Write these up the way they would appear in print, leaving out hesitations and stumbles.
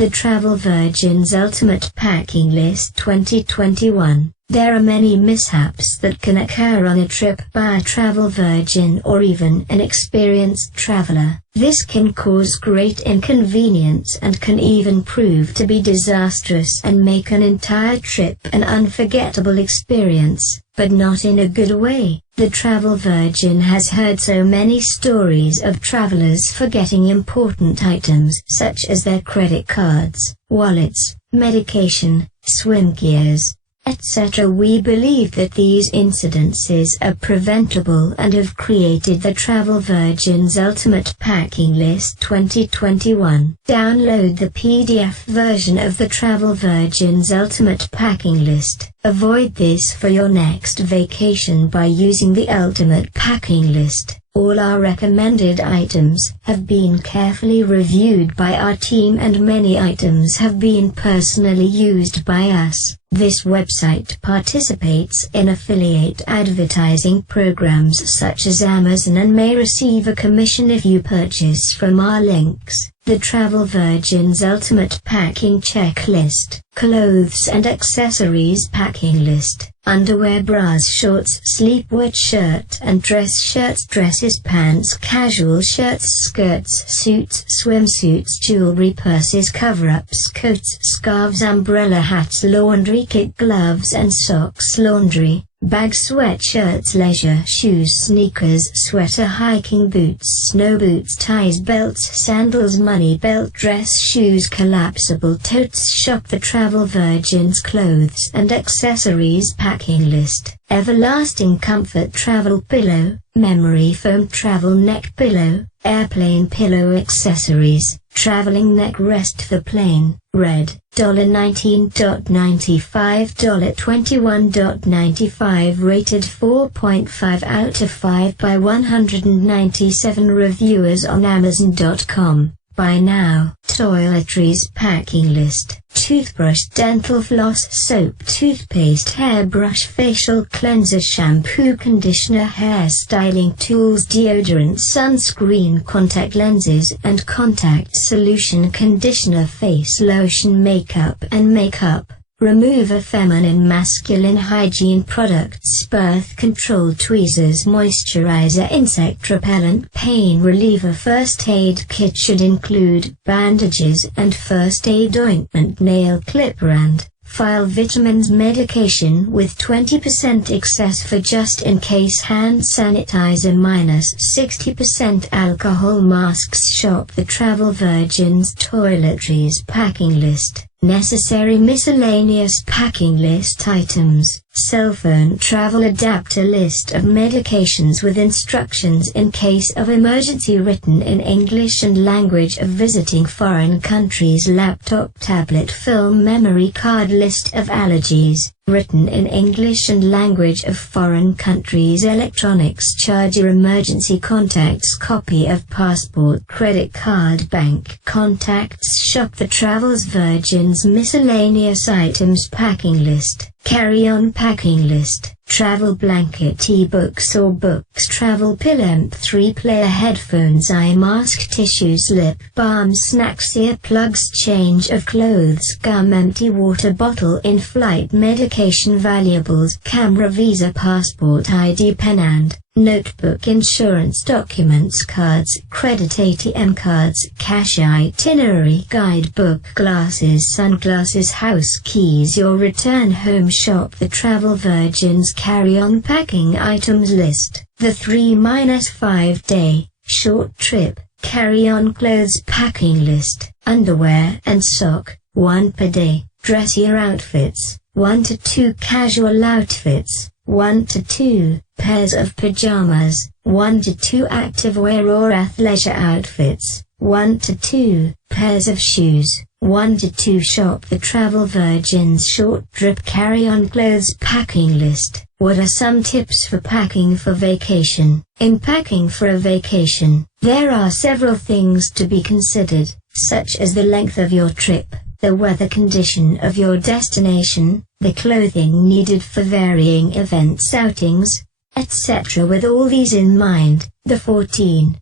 The Travel Virgin's Ultimate Packing List 2021. There are many mishaps that can occur on a trip by a travel virgin or even an experienced traveler. This can cause great inconvenience and can even prove to be disastrous and make an entire trip an unforgettable experience, but not in a good way. The travel virgin has heard so many stories of travelers forgetting important items such as their credit cards, wallets, medication, swim gears, etc. We believe that these incidences are preventable and have created the Travel Virgin's Ultimate Packing List 2021. Download the PDF version of the Travel Virgin's Ultimate Packing List. Avoid this for your next vacation by using the Ultimate Packing List. All our recommended items have been carefully reviewed by our team and many items have been personally used by us. This website participates in affiliate advertising programs such as Amazon and may receive a commission if you purchase from our links. The Travel Virgin's Ultimate Packing Checklist. Clothes and accessories packing list. Underwear, bras, shorts, sleepwear, shirt and dress shirts, dresses, pants, casual shirts, skirts, suits, swimsuits, jewelry, purses, cover-ups, coats, scarves, umbrella hats, laundry kit, gloves and socks, laundry, bags, sweatshirts, leisure shoes, sneakers, sweater, hiking boots, snow boots, ties, belts, sandals, money belt, dress shoes, collapsible totes. Shop the Travel Virgin's clothes and accessories packing list. Everlasting comfort travel pillow, memory foam travel neck pillow, airplane pillow accessories, traveling neck rest for plane, red, $19.95, $21.95, rated 4.5 out of 5 by 197 reviewers on Amazon.com. Buy now. Toiletries packing list. Toothbrush, dental floss, soap, toothpaste, hairbrush, facial cleanser, shampoo, conditioner, hair styling tools, deodorant, sunscreen, contact lenses and contact solution, conditioner, face lotion, makeup and makeup remover, feminine masculine hygiene products, birth control, tweezers, moisturizer, insect repellent, pain reliever. First aid kit should include bandages and first aid ointment, nail clipper and file, vitamins, medication with 20% excess for just in case, hand sanitizer -60%, alcohol, masks. Shop the Travel Virgin's Toiletries packing list. Necessary miscellaneous packing list items. Cell phone travel adapter, list of medications with instructions in case of emergency written in English and language of visiting foreign countries. Laptop, tablet, film, memory card, list of allergies written in English and language of foreign countries. Electronics charger, emergency contacts, copy of passport, credit card, bank contacts. Shop the Travel Virgin's miscellaneous items packing list. Carry-on packing list. Travel blanket, e-books or books, travel pill, MP3 player, headphones, eye mask, tissues, lip balm, snacks, earplugs, change of clothes, gum, empty water bottle, in-flight medication, valuables, camera, visa, passport, ID, pen and notebook, insurance documents, cards, credit, ATM cards, cash, itinerary, guidebook, glasses, sunglasses, house keys. Your return home. Shop the Travel Virgin's carry-on packing items list. The 3-5 day short trip carry-on clothes packing list. Underwear and sock, 1 per day. Dressier outfits, 1 to 2. Casual outfits, 1 to 2. Pairs of pajamas, 1 to 2. Activewear or athleisure outfits, 1 to 2. Pairs of shoes, 1 to 2. Shop the Travel Virgin's short trip carry-on clothes packing list. What are some tips for packing for vacation? In packing for a vacation, there are several things to be considered, such as the length of your trip, the weather condition of your destination, the clothing needed for varying events, outings, etc. With all these in mind, the 14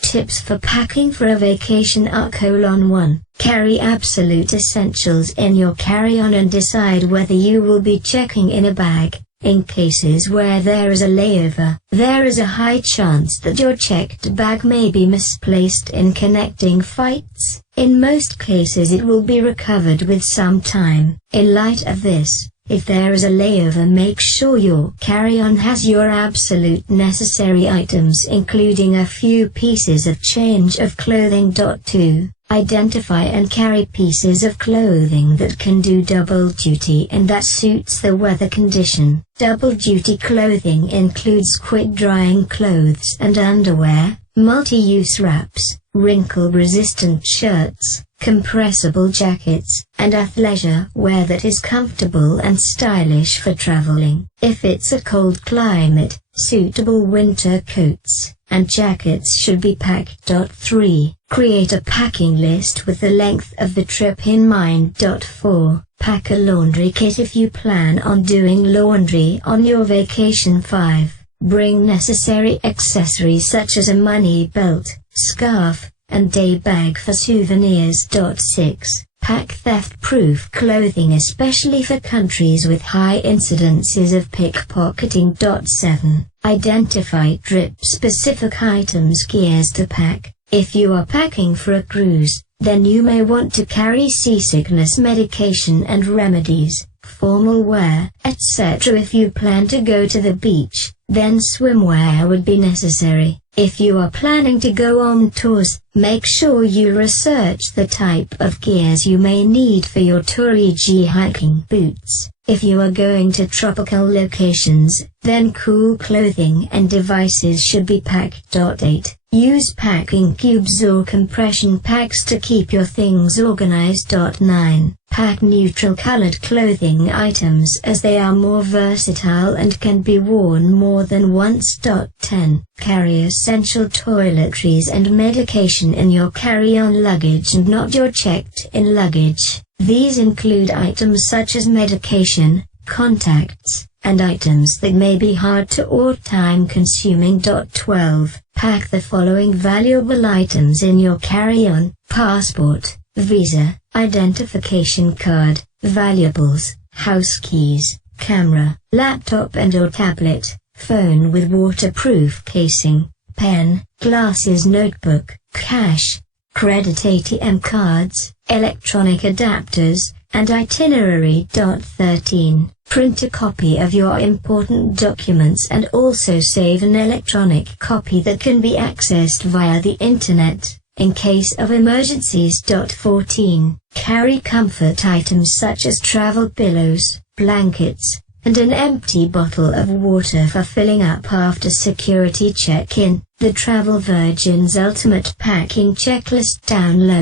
tips for packing for a vacation are: 1. Carry absolute essentials in your carry-on and decide whether you will be checking in a bag. In cases where there is a layover, there is a high chance that your checked bag may be misplaced in connecting flights. In most cases it will be recovered with some time. In light of this, if there is a layover, make sure your carry-on has your absolute necessary items, including a few pieces of change of clothing. 2. Identify and carry pieces of clothing that can do double duty and that suits the weather condition. Double duty clothing includes quick-drying clothes and underwear, multi-use wraps, wrinkle-resistant shirts, compressible jackets, and athleisure wear that is comfortable and stylish for traveling. If it's a cold climate, suitable winter coats and jackets should be packed. 3. Create a packing list with the length of the trip in mind. 4. Pack a laundry kit if you plan on doing laundry on your vacation. 5. Bring necessary accessories such as a money belt, scarf, and day bag for souvenirs. 6. Pack theft-proof clothing, especially for countries with high incidences of pickpocketing. 7. Identify trip-specific items, gears to pack. If you are packing for a cruise, then you may want to carry seasickness medication and remedies, formal wear, etc. If you plan to go to the beach, then swimwear would be necessary. If you are planning to go on tours, make sure you research the type of gears you may need for your tour, e.g. hiking boots. If you are going to tropical locations, then cool clothing and devices should be packed. 8. Use packing cubes or compression packs to keep your things organized. 9. Pack neutral-colored clothing items as they are more versatile and can be worn more than once. 10. Carry essential toiletries and medication in your carry-on luggage and not your checked-in luggage. These include items such as medication, contacts, and items that may be hard to or time-consuming. 12. Pack the following valuable items in your carry-on: passport, visa, identification card, valuables, house keys, camera, laptop and or tablet, phone with waterproof casing, pen, glasses, notebook, cash, credit ATM cards, electronic adapters, and itinerary. 13. Print a copy of your important documents and also save an electronic copy that can be accessed via the internet, in case of emergencies. 14. Carry comfort items such as travel pillows, blankets, and an empty bottle of water for filling up after security check-in. The Travel Virgin's Ultimate Packing Checklist. Download